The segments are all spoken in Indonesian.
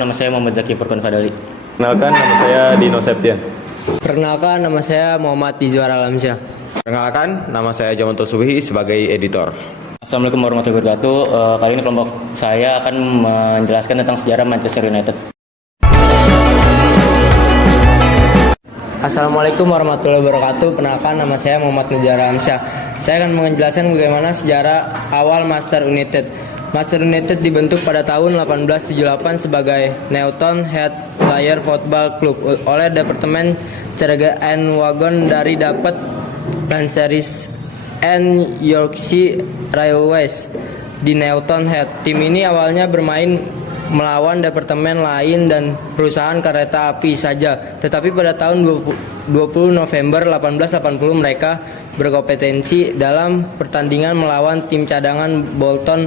Nama saya Muhammad Zaki Furqan Fadali. Perkenalkan, nama saya Dino Septian. Perkenalkan, nama saya Muhammad Izwar Alamsyah. Perkenalkan, nama saya Jamanto Subihi sebagai editor. Assalamualaikum warahmatullahi wabarakatuh. Kali ini kelompok saya akan menjelaskan tentang sejarah Manchester United. Assalamualaikum warahmatullahi wabarakatuh. Perkenalkan, nama saya Muhammad Nujara Alamsyah. Saya akan menjelaskan bagaimana sejarah awal Manchester United. Manchester United dibentuk pada tahun 1878 sebagai Newton Heath Player Football Club oleh Departemen Cerega and Wagon dari Dapat Lancashire and Yorkshire Railways di Newton Heath. Tim ini awalnya bermain melawan departemen lain dan perusahaan kereta api saja. Tetapi pada tahun 20 November 1880 mereka berkompetensi dalam pertandingan melawan tim cadangan Bolton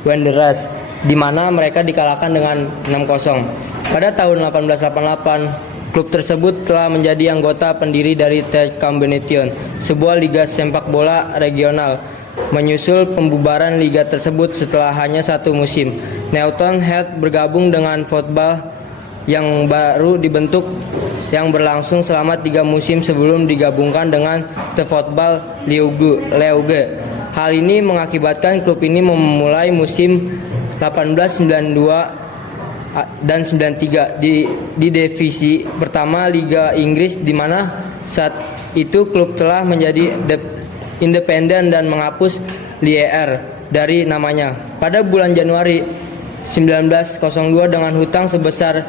Wanderers, di mana mereka dikalahkan dengan 6-0. Pada tahun 1888, klub tersebut telah menjadi anggota pendiri dari Third Combination, sebuah liga sepak bola regional. Menyusul pembubaran liga tersebut setelah hanya satu musim, Newton Heath bergabung dengan Football yang baru dibentuk yang berlangsung selama 3 musim sebelum digabungkan dengan The Football League. Hal ini mengakibatkan klub ini memulai musim 1892 dan 93 di divisi pertama Liga Inggris, di mana saat itu klub telah menjadi independen dan menghapus Lier dari namanya. Pada bulan Januari 1902 dengan hutang sebesar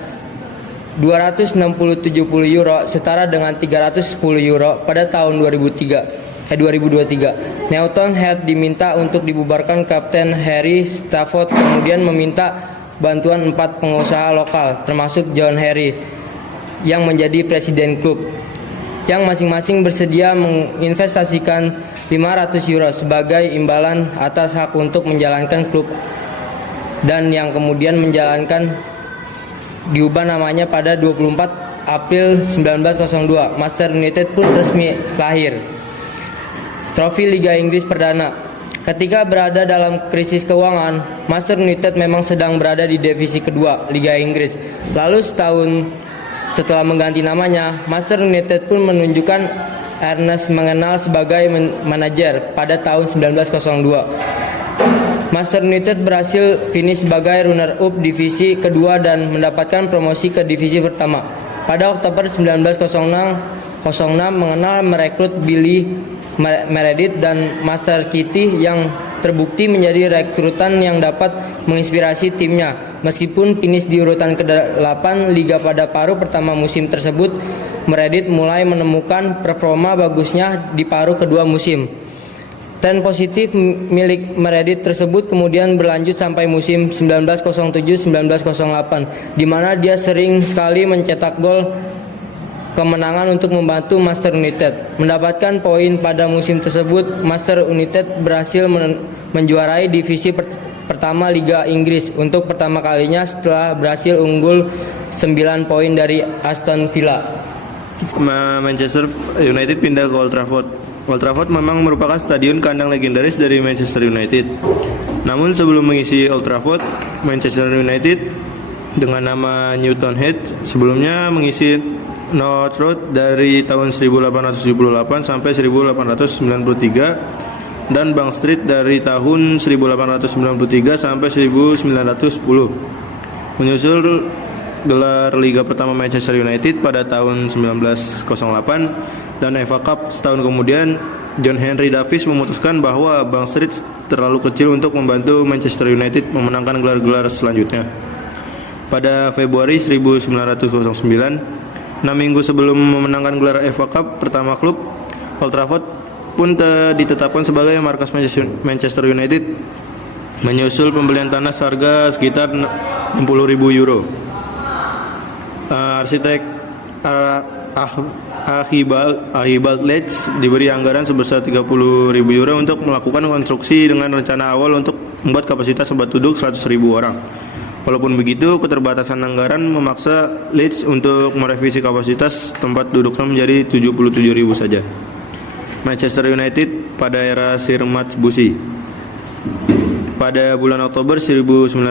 270 euro setara dengan 310 euro pada tahun 2023, Newton Heath diminta untuk dibubarkan Kapten Harry Stafford, kemudian meminta bantuan 4 pengusaha lokal termasuk John Harry yang menjadi presiden klub, yang masing-masing bersedia menginvestasikan 500 euro sebagai imbalan atas hak untuk menjalankan klub, dan yang kemudian menjalankan diubah namanya pada 24 April 1902. Manchester United pun resmi lahir. Trofi Liga Inggris Perdana. Ketika berada dalam krisis keuangan, Manchester United memang sedang berada di divisi kedua Liga Inggris. Lalu setahun setelah mengganti namanya, Manchester United pun menunjukkan Ernest mengenal sebagai manajer pada tahun 1902. Manchester United berhasil finish sebagai runner-up divisi kedua dan mendapatkan promosi ke divisi pertama. Pada Oktober 1906 mengenal merekrut Billy Meredith dan Master Kitty yang terbukti menjadi rekrutan yang dapat menginspirasi timnya. Meskipun finish di urutan ke-8 liga pada paruh pertama musim tersebut, Meredith mulai menemukan performa bagusnya di paruh kedua musim. Tren positif milik Meredith tersebut kemudian berlanjut sampai musim 1907-1908, di mana dia sering sekali mencetak gol kemenangan untuk membantu Manchester United. Mendapatkan poin pada musim tersebut, Manchester United berhasil menjuarai divisi pertama Liga Inggris untuk pertama kalinya setelah berhasil unggul 9 poin dari Aston Villa. Manchester United pindah ke Old Trafford. Old Trafford memang merupakan stadion kandang legendaris dari Manchester United. Namun sebelum mengisi Old Trafford, Manchester United dengan nama Newton Heath sebelumnya mengisi North Road dari tahun 1878 sampai 1893 dan Bank Street dari tahun 1893 sampai 1910. Menyusul gelar Liga pertama Manchester United pada tahun 1908 dan FA Cup setahun kemudian, John Henry Davies memutuskan bahwa Bank Street terlalu kecil untuk membantu Manchester United memenangkan gelar-gelar selanjutnya. Pada Februari 1909, 6 minggu sebelum memenangkan gelar FA Cup pertama klub, Old Trafford pun ditetapkan sebagai markas Manchester United, menyusul pembelian tanah seharga sekitar 60.000 euro. Arsitek Archibald Leitch diberi anggaran sebesar 30.000 euro untuk melakukan konstruksi dengan rencana awal untuk membuat kapasitas tempat duduk 100.000 orang. Walaupun begitu, keterbatasan anggaran memaksa Leeds untuk merevisi kapasitas tempat duduknya menjadi 77.000 saja. Manchester United pada era Sir Matt Busby. Pada bulan Oktober 1945,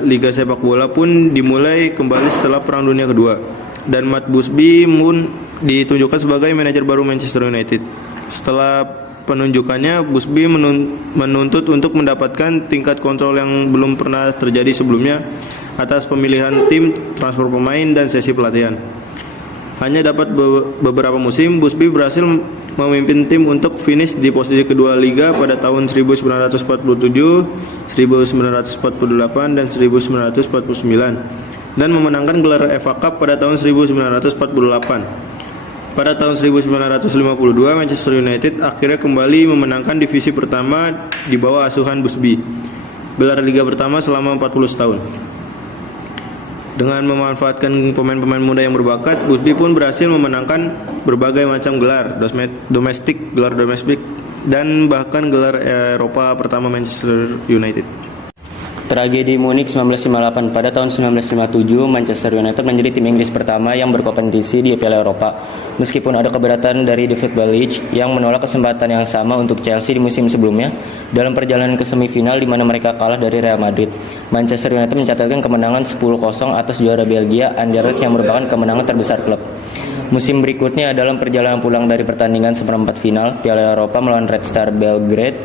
Liga Sepak Bola pun dimulai kembali setelah Perang Dunia Kedua, dan Matt Busby pun ditunjukkan sebagai manajer baru Manchester United. Setelah penunjukannya, Busby menuntut untuk mendapatkan tingkat kontrol yang belum pernah terjadi sebelumnya atas pemilihan tim, transfer pemain, dan sesi pelatihan. Hanya dapat beberapa musim, Busby berhasil memimpin tim untuk finish di posisi kedua Liga pada tahun 1947, 1948, dan 1949, dan memenangkan gelar FA Cup pada tahun 1948. Pada tahun 1952, Manchester United akhirnya kembali memenangkan divisi pertama di bawah asuhan Busby, gelar Liga pertama selama 40 tahun. Dengan memanfaatkan pemain-pemain muda yang berbakat, Busby pun berhasil memenangkan berbagai macam gelar domestik, dan bahkan gelar Eropa pertama Manchester United. Tragedi Munich 1958. Pada tahun 1957, Manchester United menjadi tim Inggris pertama yang berkompetisi di Piala Eropa. Meskipun ada keberatan dari David Balich yang menolak kesempatan yang sama untuk Chelsea di musim sebelumnya dalam perjalanan ke semifinal di mana mereka kalah dari Real Madrid, Manchester United mencatatkan kemenangan 10-0 atas juara Belgia Anderlecht yang merupakan kemenangan terbesar klub. Musim berikutnya dalam perjalanan pulang dari pertandingan seperempat final Piala Eropa melawan Red Star Belgrade,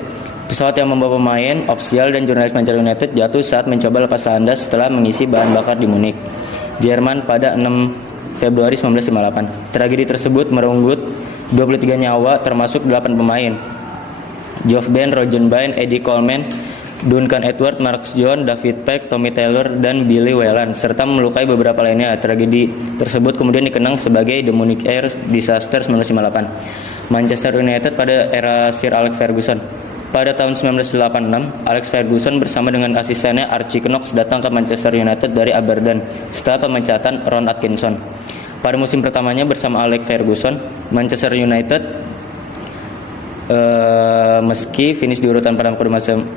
pesawat yang membawa pemain, ofisial, dan jurnalis Manchester United jatuh saat mencoba lepas landas setelah mengisi bahan bakar di Munich, Jerman pada 6 Februari 1958. Tragedi tersebut merenggut 23 nyawa termasuk 8 pemain, Geoff Ben, Roger Bain, Eddie Coleman, Duncan Edwards, Mark Jones, David Peck, Tommy Taylor, dan Billy Whelan, serta melukai beberapa lainnya. Tragedi tersebut kemudian dikenang sebagai The Munich Air Disaster 1958. Manchester United pada era Sir Alex Ferguson. Pada tahun 1986, Alex Ferguson bersama dengan asistennya Archie Knox datang ke Manchester United dari Aberdeen setelah pemecatan Ron Atkinson. Pada musim pertamanya bersama Alex Ferguson, Manchester United meski finish di urutan pada musim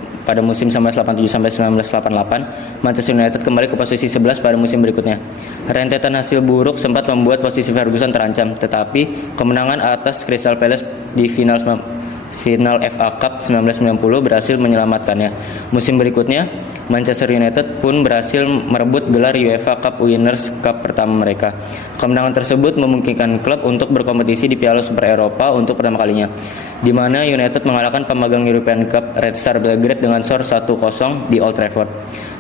1987-1988, Manchester United kembali ke posisi 11 pada musim berikutnya. Rentetan hasil buruk sempat membuat posisi Ferguson terancam, tetapi kemenangan atas Crystal Palace di final FA Cup 1990 berhasil menyelamatkannya. Musim berikutnya, Manchester United pun berhasil merebut gelar UEFA Cup Winners' Cup pertama mereka. Kemenangan tersebut memungkinkan klub untuk berkompetisi di Piala Super Eropa untuk pertama kalinya, di mana United mengalahkan pemegang European Cup Red Star Belgrade dengan skor 1-0 di Old Trafford.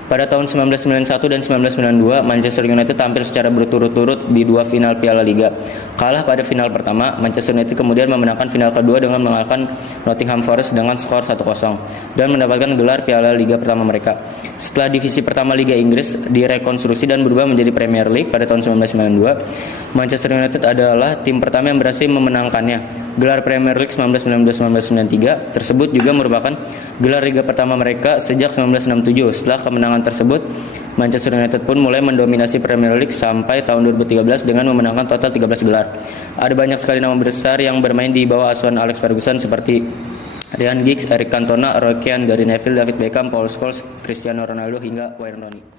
Pada tahun 1991 dan 1992, Manchester United tampil secara berturut-turut di dua final Piala Liga. Kalah pada final pertama, Manchester United kemudian memenangkan final kedua dengan mengalahkan Nottingham Forest dengan skor 1-0 dan mendapatkan gelar Piala Liga pertama mereka. Setelah divisi pertama Liga Inggris direkonstruksi dan berubah menjadi Premier League pada tahun 1992, Manchester United adalah tim pertama yang berhasil memenangkannya. Gelar Premier League 1992-1993 tersebut juga merupakan gelar Liga pertama mereka sejak 1967. Setelah kemenangan tersebut, Manchester United pun mulai mendominasi Premier League sampai tahun 2013 dengan memenangkan total 13 gelar. Ada banyak sekali nama besar yang bermain di bawah asuhan Alex Ferguson seperti Ryan Giggs, Eric Cantona, Roy Keane, Gary Neville, David Beckham, Paul Scholes, Cristiano Ronaldo, hingga Wayne Rooney.